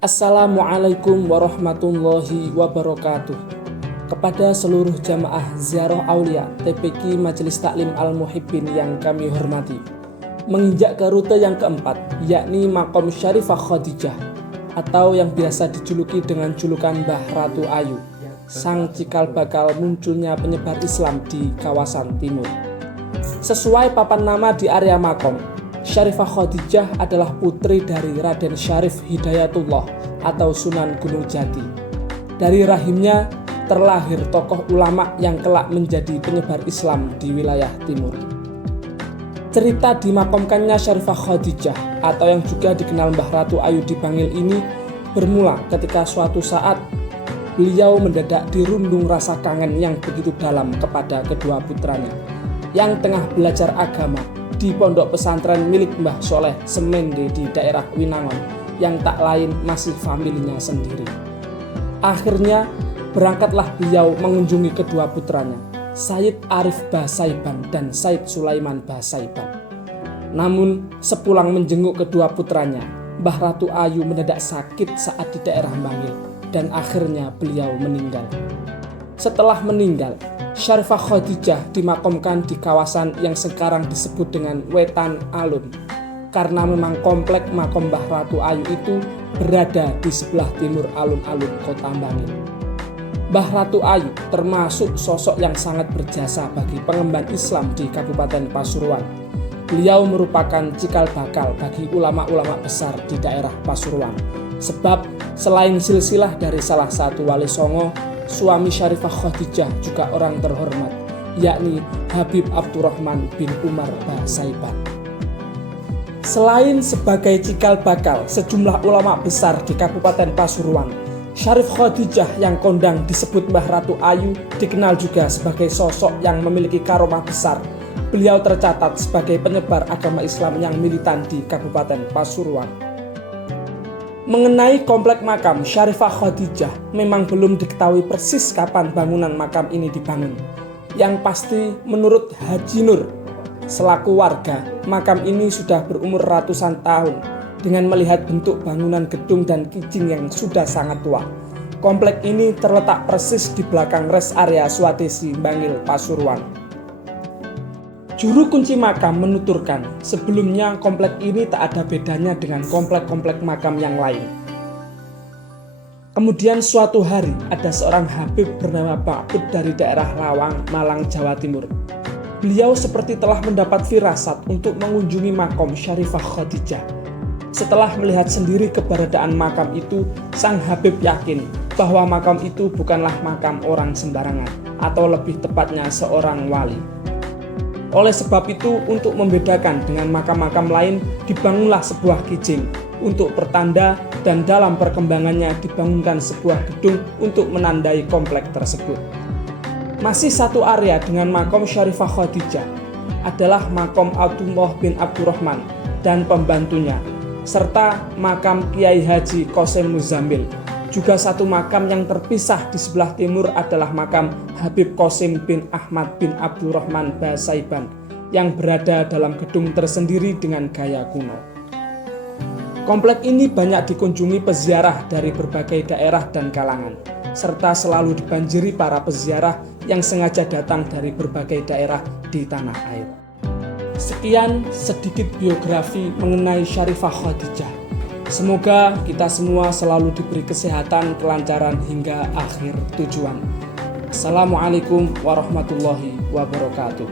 Assalamualaikum warahmatullahi wabarakatuh. Kepada seluruh jamaah Ziarah Aulia TPQ Majelis Taklim Al-Muhibbin yang kami hormati, menginjak ke rute yang keempat, yakni Maqam Syarifah Khadijah atau yang biasa dijuluki dengan julukan Mbah Ratu Ayu, sang cikal bakal munculnya penyebar Islam di kawasan timur. Sesuai papan nama di area Maqam, Syarifah Khadijah adalah putri dari Raden Syarif Hidayatullah atau Sunan Gunung Jati. Dari rahimnya terlahir tokoh ulama yang kelak menjadi penyebar Islam di wilayah timur. Cerita dimakamkannya Syarifah Khadijah atau yang juga dikenal Mbah Ratu Ayu di Bangil ini bermula ketika suatu saat beliau mendadak dirundung rasa kangen yang begitu dalam kepada kedua putranya yang tengah belajar agama di pondok pesantren milik Mbah Soleh Semende di daerah Winangon yang tak lain masih familinya sendiri. Akhirnya berangkatlah beliau mengunjungi kedua putranya, Sayyid Arif Basaiban dan Sayyid Sulaiman Basaiban. Namun sepulang menjenguk kedua putranya, Mbah Ratu Ayu mendadak sakit saat di daerah Bangil dan akhirnya beliau meninggal. Setelah meninggal, Syarifah Khadijah dimakamkan di kawasan yang sekarang disebut dengan Wetan Alun, karena memang komplek makam Mbah Ratu Ayu itu berada di sebelah timur alun-alun kota Bangil. Mbah Ratu Ayu termasuk sosok yang sangat berjasa bagi pengemban Islam di Kabupaten Pasuruan. Beliau merupakan cikal bakal bagi ulama-ulama besar di daerah Pasuruan, sebab selain silsilah dari salah satu wali songo, suami Syarifah Khadijah juga orang terhormat, yakni Habib Abdurrahman bin Umar Basaiban. Selain sebagai cikal bakal sejumlah ulama besar di Kabupaten Pasuruan, Syarif Khadijah yang kondang disebut Mbah Ratu Ayu dikenal juga sebagai sosok yang memiliki karomah besar. Beliau tercatat sebagai penyebar agama Islam yang militan di Kabupaten Pasuruan. Mengenai komplek makam Syarifah Khadijah, memang belum diketahui persis kapan bangunan makam ini dibangun. Yang pasti menurut Haji Nur, selaku warga, makam ini sudah berumur ratusan tahun. Dengan melihat bentuk bangunan gedung dan kijing yang sudah sangat tua, komplek ini terletak persis di belakang rest area Swatesi Bangil Pasuruan. Juru kunci makam menuturkan, sebelumnya komplek ini tak ada bedanya dengan komplek-komplek makam yang lain. Kemudian suatu hari ada seorang Habib bernama Pak Bud dari daerah Lawang, Malang, Jawa Timur. Beliau seperti telah mendapat firasat untuk mengunjungi makam Syarifah Khadijah. Setelah melihat sendiri keberadaan makam itu, sang Habib yakin bahwa makam itu bukanlah makam orang sembarangan, atau lebih tepatnya seorang wali. Oleh sebab itu, untuk membedakan dengan makam-makam lain, dibangunlah sebuah kijing untuk pertanda dan dalam perkembangannya dibangunkan sebuah gedung untuk menandai komplek tersebut. Masih satu area dengan makam Syarifah Khadijah adalah makam Abdullah bin Abdurrahman dan pembantunya, serta makam Kiai Haji Qasim Muzamil. Juga satu makam yang terpisah di sebelah timur adalah makam Habib Qasim bin Ahmad bin Abdurrahman Basaiban yang berada dalam gedung tersendiri dengan gaya kuno. Komplek ini banyak dikunjungi peziarah dari berbagai daerah dan kalangan, serta selalu dibanjiri para peziarah yang sengaja datang dari berbagai daerah di tanah air. Sekian sedikit biografi mengenai Syarifah Khadijah. Semoga kita semua selalu diberi kesehatan, kelancaran hingga akhir tujuan. Assalamualaikum warahmatullahi wabarakatuh.